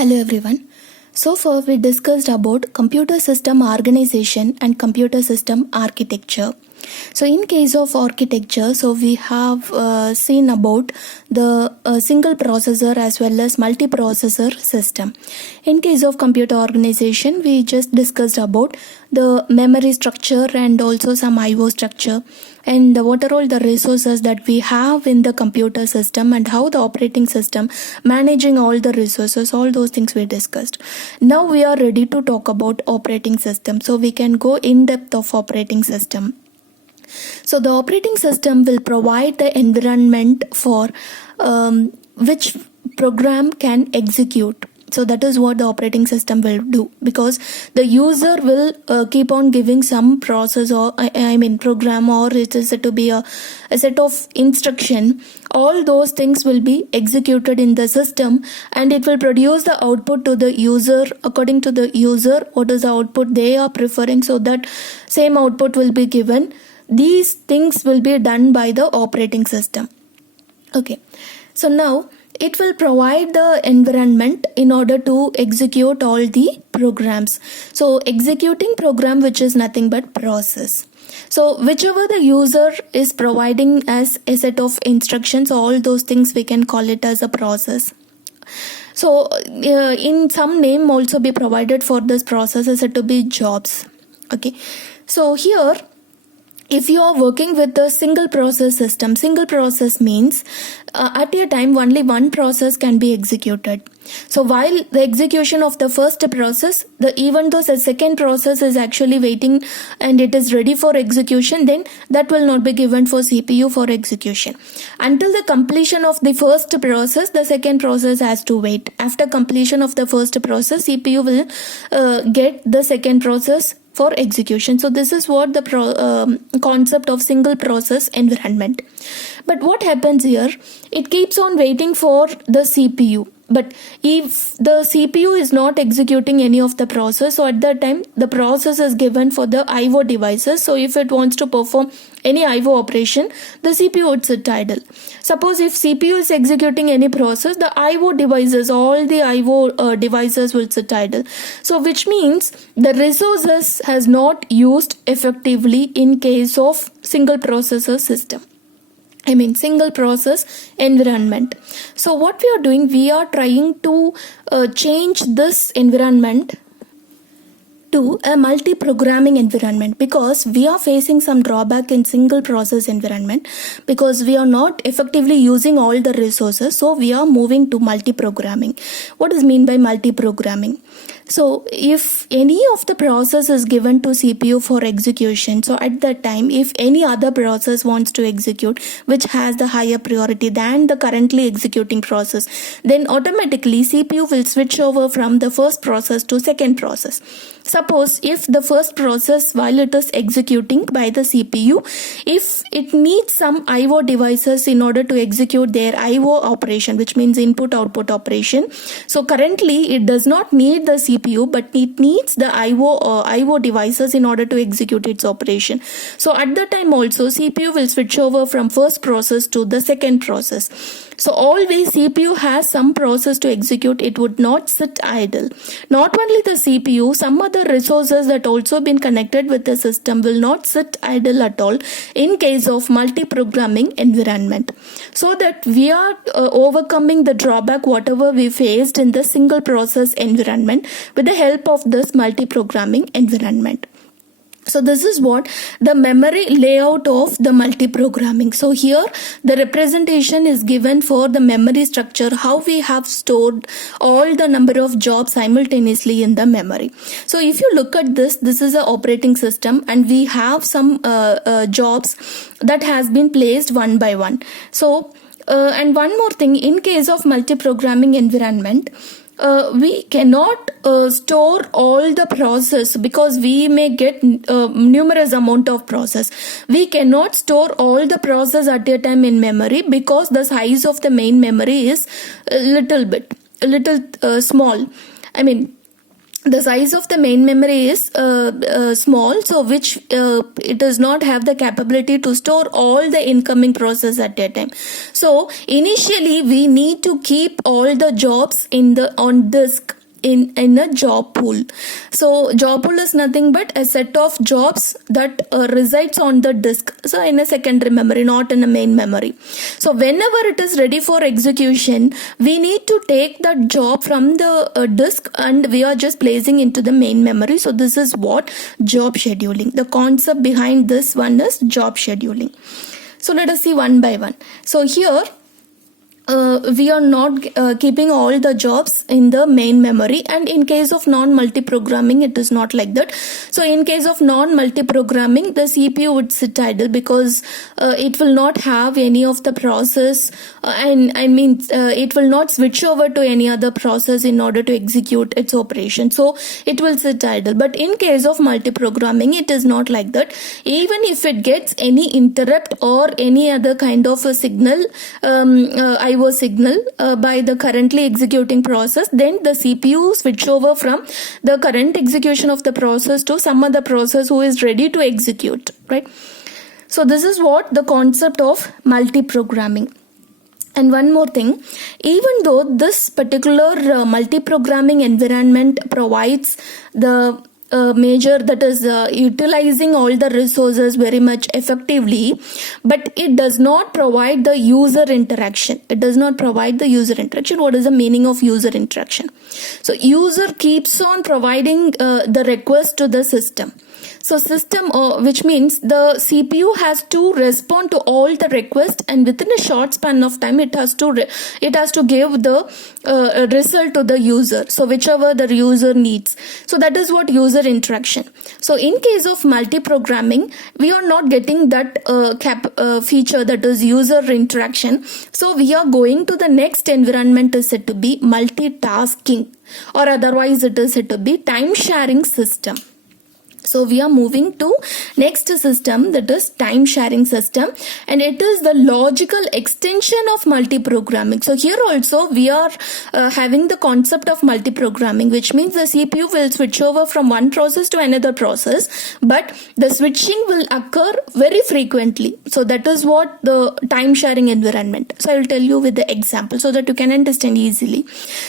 Hello everyone. So far we discussed about computer system organization and computer system architecture. So in case of architecture, so we have seen about the single processor as well as multiprocessor system. In case of computer organization, we just discussed about the memory structure and also some IO structure and what are all the resources that we have in the computer system and how the operating system managing all the resources, all those things we discussed. Now we are ready to talk about operating system, so we can go in depth of operating system. So the operating system will provide the environment for which program can execute. So that is what the operating system will do, because the user will keep on giving some process or program, or it is to be a set of instruction. All those things will be executed in the system and it will produce the output to the user according to the user what is the output they are preferring, so that same output will be given. These things will be done by the operating system. Okay, so now it will provide the environment in order to execute all the programs. So executing program, which is nothing but process. So whichever the user is providing as a set of instructions, all those things we can call it as a process. So in some name also be provided for this process as to be jobs. Okay, so here if you are working with the single process system, single process means at a time only one process can be executed. So while the execution of the first process, even though the second process is actually waiting and it is ready for execution, then that will not be given for CPU for execution. Until the completion of the first process, the second process has to wait. After completion of the first process, CPU will get the second process for execution. So this is what the concept of single process environment. But what happens here, it keeps on waiting for the CPU. But if the CPU is not executing any of the process, so at that time the process is given for the IO devices. So if it wants to perform any IO operation, the CPU would sit idle. Suppose if CPU is executing any process, the IO devices, all the IO devices will sit idle. So which means the resources has not used effectively in case of single processor system. Single process environment. So what we are doing, we are trying to change this environment to a multi-programming environment, because we are facing some drawback in single process environment because we are not effectively using all the resources. So we are moving to multi-programming. What is mean by multi-programming? So if any of the process is given to CPU for execution, so at that time if any other process wants to execute which has the higher priority than the currently executing process, then automatically CPU will switch over from the first process to second process. Suppose if the first process, while it is executing by the CPU, if it needs some IO devices in order to execute their IO operation, which means input output operation. So currently it does not need the CPU, but it needs the IO devices in order to execute its operation. So at the time also CPU will switch over from first process to the second process. So always CPU has some process to execute, it would not sit idle. Not only the CPU, some other resources that also been connected with the system will not sit idle at all in case of multi-programming environment. So that we are overcoming the drawback whatever we faced in the single process environment with the help of this multi-programming environment. So this is what the memory layout of the multi-programming. So here the representation is given for the memory structure, how we have stored all the number of jobs simultaneously in the memory. So if you look at this is an operating system and we have some jobs that has been placed one by one. So and one more thing, in case of multi-programming environment, we cannot store all the process because we may get numerous amount of process. We cannot store all the process at a time in memory because the size of the main memory is a little small. the size of the main memory is small, so which it does not have the capability to store all the incoming process at a time. So initially we need to keep all the jobs on disk in a job pool. So job pool is nothing but a set of jobs that resides on the disk, so in a secondary memory, not in a main memory. So whenever it is ready for execution, we need to take that job from the disk and we are just placing into the main memory. So this is what job scheduling. The concept behind this one is job scheduling. So let us see one by one. So here we are not keeping all the jobs in the main memory, and in case of non-multi-programming it is not like that. So in case of non-multi-programming, the CPU would sit idle because it will not have any of the process it will not switch over to any other process in order to execute its operation, so it will sit idle. But in case of multi-programming, it is not like that. Even if it gets any interrupt or any other kind of a signal, IO signal by the currently executing process, then the CPU switch over from the current execution of the process to some other process who is ready to execute, right? So this is what the concept of multi-programming. And one more thing, even though this particular multi-programming environment provides the major, that is utilizing all the resources very much effectively, but it does not provide the user interaction. It does not provide the user interaction. What is the meaning of user interaction? So user keeps on providing the request to the system. So system, which means the CPU has to respond to all the requests, and within a short span of time it has to give the result to the user, so whichever the user needs. So that is what user interaction. So in case of multi-programming, we are not getting that feature, that is user interaction. So we are going to the next environment is said to be multitasking, or otherwise it is said to be time sharing system. So we are moving to next system, that is time sharing system, and it is the logical extension of multi-programming. So here also we are having the concept of multi-programming, which means the CPU will switch over from one process to another process, but the switching will occur very frequently. So that is what the time sharing environment. So I will tell you with the example so that you can understand easily.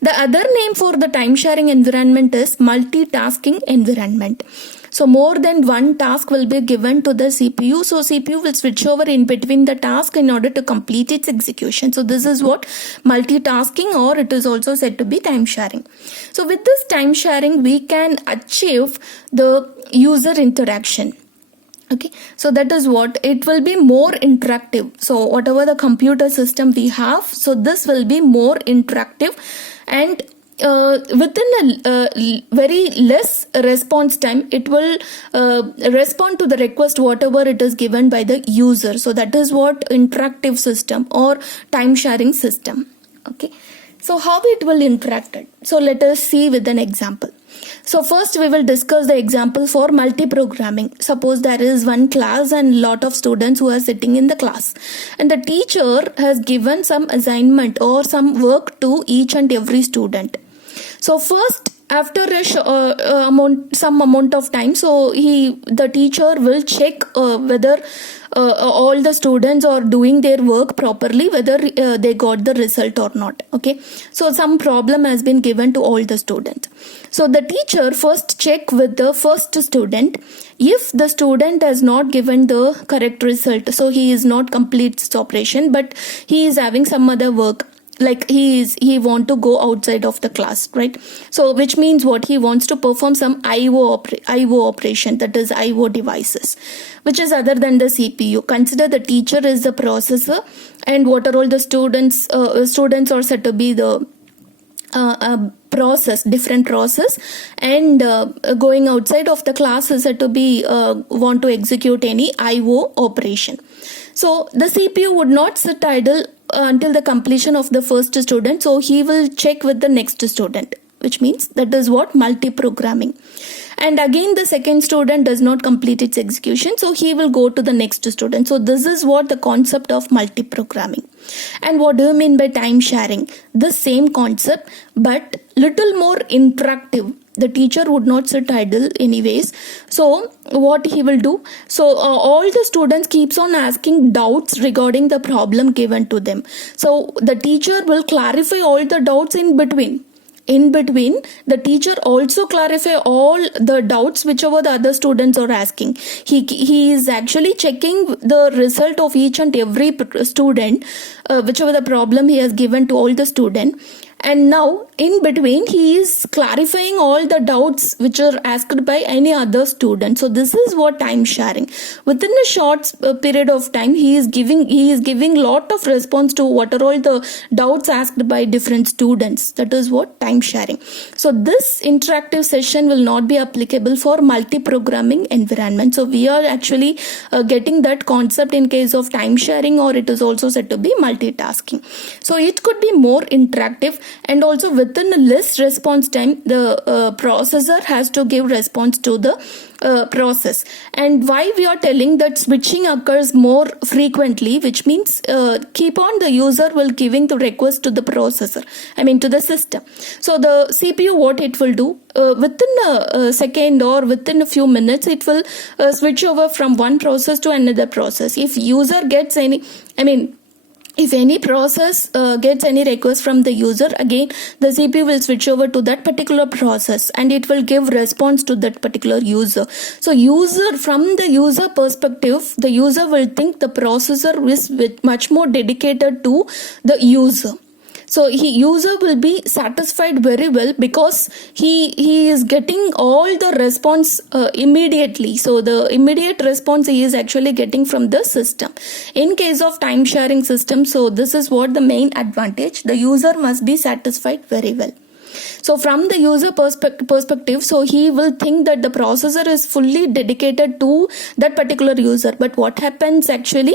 The other name for the time sharing environment is multitasking environment. So more than one task will be given to the CPU. So CPU will switch over in between the task in order to complete its execution. So this is what multitasking, or it is also said to be time sharing. So with this time sharing, we can achieve the user interaction. Okay, so that is what it will be more interactive. So whatever the computer system we have, so this will be more interactive, and within a very less response time, it will respond to the request whatever it is given by the user. So that is what interactive system or time sharing system. Okay, so how it will interact it? So let us see with an example. So first we will discuss the example for multi-programming. Suppose there is one class and lot of students who are sitting in the class, and the teacher has given some assignment or some work to each and every student. So first, after some amount of time, so the teacher will check whether all the students are doing their work properly, whether they got the result or not. Okay, so some problem has been given to all the students. So the teacher first check with the first student. If the student has not given the correct result, so he is not complete this operation, but he is having some other work, like he want to go outside of the class, right? So which means what, he wants to perform some IO operation, that is IO devices, which is other than the CPU. Consider the teacher is the processor, and what are all the students are said to be the different process, and going outside of the class is said to be want to execute any IO operation. So the CPU would not sit idle until the completion of the first student, so he will check with the next student, which means that is what multi-programming. And again the second student does not complete its execution, so he will go to the next student. So this is what the concept of multi-programming. And what do you mean by time sharing? The same concept, but little more interactive. The teacher would not sit idle anyways. So what he will do, so all the students keeps on asking doubts regarding the problem given to them. So the teacher will clarify all the doubts in between. In between, the teacher also clarify all the doubts whichever the other students are asking. He is actually checking the result of each and every student, whichever the problem he has given to all the student. And now in between he is clarifying all the doubts which are asked by any other student. So this is what time sharing. Within a short period of time, he is giving lot of response to what are all the doubts asked by different students. That is what time sharing. So this interactive session will not be applicable for multi-programming environment. So we are actually getting that concept in case of time sharing, or it is also said to be multitasking. So it could be more interactive, and also within a less response time, the processor has to give response to the process. And why we are telling that switching occurs more frequently, which means keep on the user will giving the request to the processor, to the system. So the CPU, what it will do, within a second or within a few minutes, it will switch over from one process to another process. If user gets if any process gets any request from the user, again the CPU will switch over to that particular process and it will give response to that particular user. So from the user perspective, the user will think the processor is much more dedicated to the user. So user will be satisfied very well because he is getting all the response immediately. So the immediate response he is actually getting from the system. In case of time sharing system, so this is what the main advantage. The user must be satisfied very well. So from the user perspective, so he will think that the processor is fully dedicated to that particular user. But what happens actually,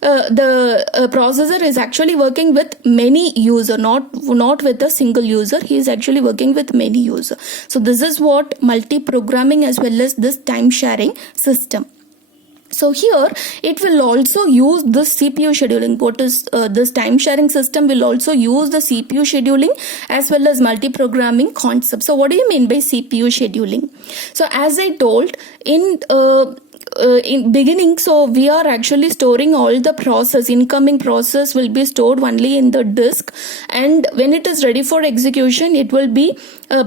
the processor is actually working with many users, not with a single user. He is actually working with many users. So this is what multi-programming as well as this time sharing system. So here it will also use the CPU scheduling. What is this time sharing system will also use the CPU scheduling as well as multi-programming concept. So what do you mean by CPU scheduling? So as I told in beginning, so we are actually storing all the incoming process will be stored only in the disk, and when it is ready for execution, it will be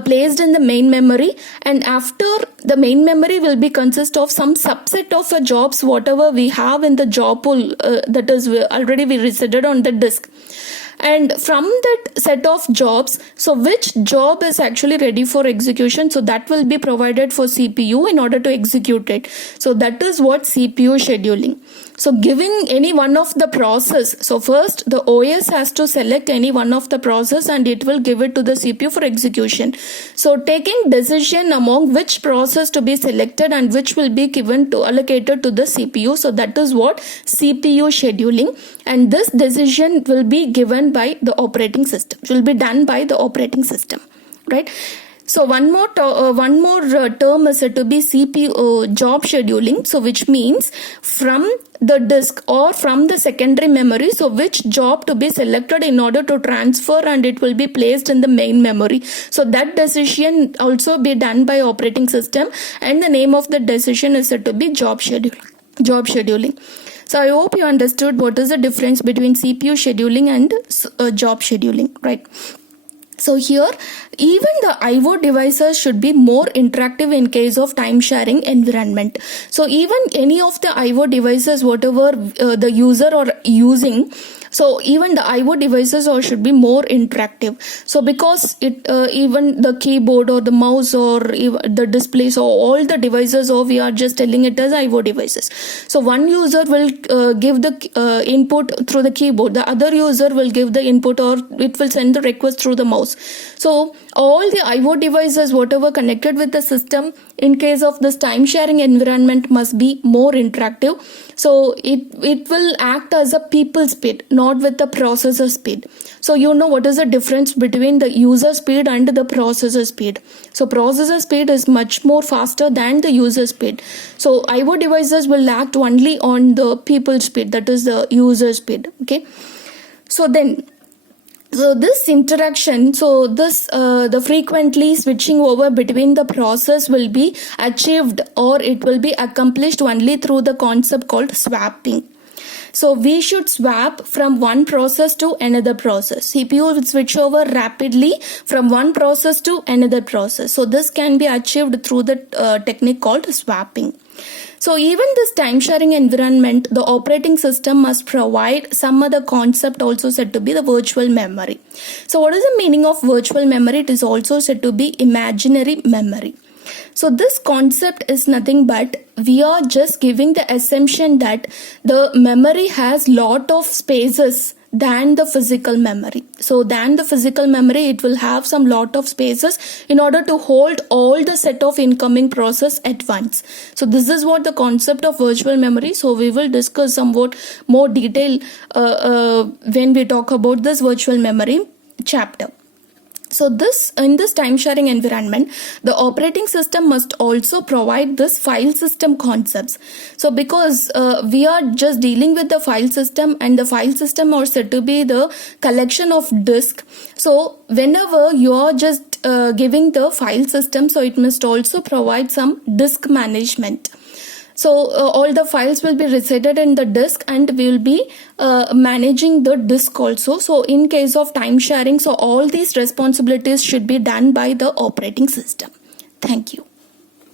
placed in the main memory, and after the main memory will be consist of some subset of jobs whatever we have in the job pool that is already we resided on the disk. And from that set of jobs, so which job is actually ready for execution, so that will be provided for CPU in order to execute it. So that is what CPU scheduling. So giving any one of the process, so first the OS has to select any one of the process and it will give it to the CPU for execution. So taking decision among which process to be selected and which will be allocated to the CPU. So that is what CPU scheduling, and this decision will be given by the operating system, will be done by the operating system, right? So one more term is said to be CPU job scheduling. So which means from the disk or from the secondary memory, so which job to be selected in order to transfer and it will be placed in the main memory. So that decision also be done by operating system, and the name of the decision is said to be job scheduling. So I hope you understood what is the difference between CPU scheduling and job scheduling, right? So here, even the IO devices should be more interactive in case of time sharing environment. So even any of the IO devices, whatever the user are using, so even the IO devices should be more interactive. So because it even the keyboard or the mouse or the display, so all the devices, or we are just telling it as IO devices. So one user will give the input through the keyboard, the other user will give the input or it will send the request through the mouse. So all the IO devices whatever connected with the system in case of this time sharing environment must be more interactive. So it will act as a people speed, not with the processor speed. So you know what is the difference between the user speed and the processor speed. So processor speed is much more faster than the user speed. So IO devices will act only on the people speed, that is the user speed. Okay. So then So this interaction, the frequently switching over between the process will be achieved, or it will be accomplished only through the concept called swapping. So we should swap from one process to another process. CPU will switch over rapidly from one process to another process. So this can be achieved through the technique called swapping. So even this time sharing environment, the operating system must provide some other concept also said to be the virtual memory. So what is the meaning of virtual memory? It is also said to be imaginary memory. So this concept is nothing but we are just giving the assumption that the memory has lot of spaces than the physical memory. So than the physical memory, it will have some lot of spaces in order to hold all the set of incoming process at once. So this is what the concept of virtual memory. So we will discuss somewhat more detail when we talk about this virtual memory chapter. So in this time sharing environment, the operating system must also provide this file system concepts. So because we are just dealing with the file system, and the file system are said to be the collection of disk. So whenever you are just giving the file system, so it must also provide some disk management. So all the files will be resided in the disk, and we will be managing the disk also. So in case of time sharing, so all these responsibilities should be done by the operating system. Thank you.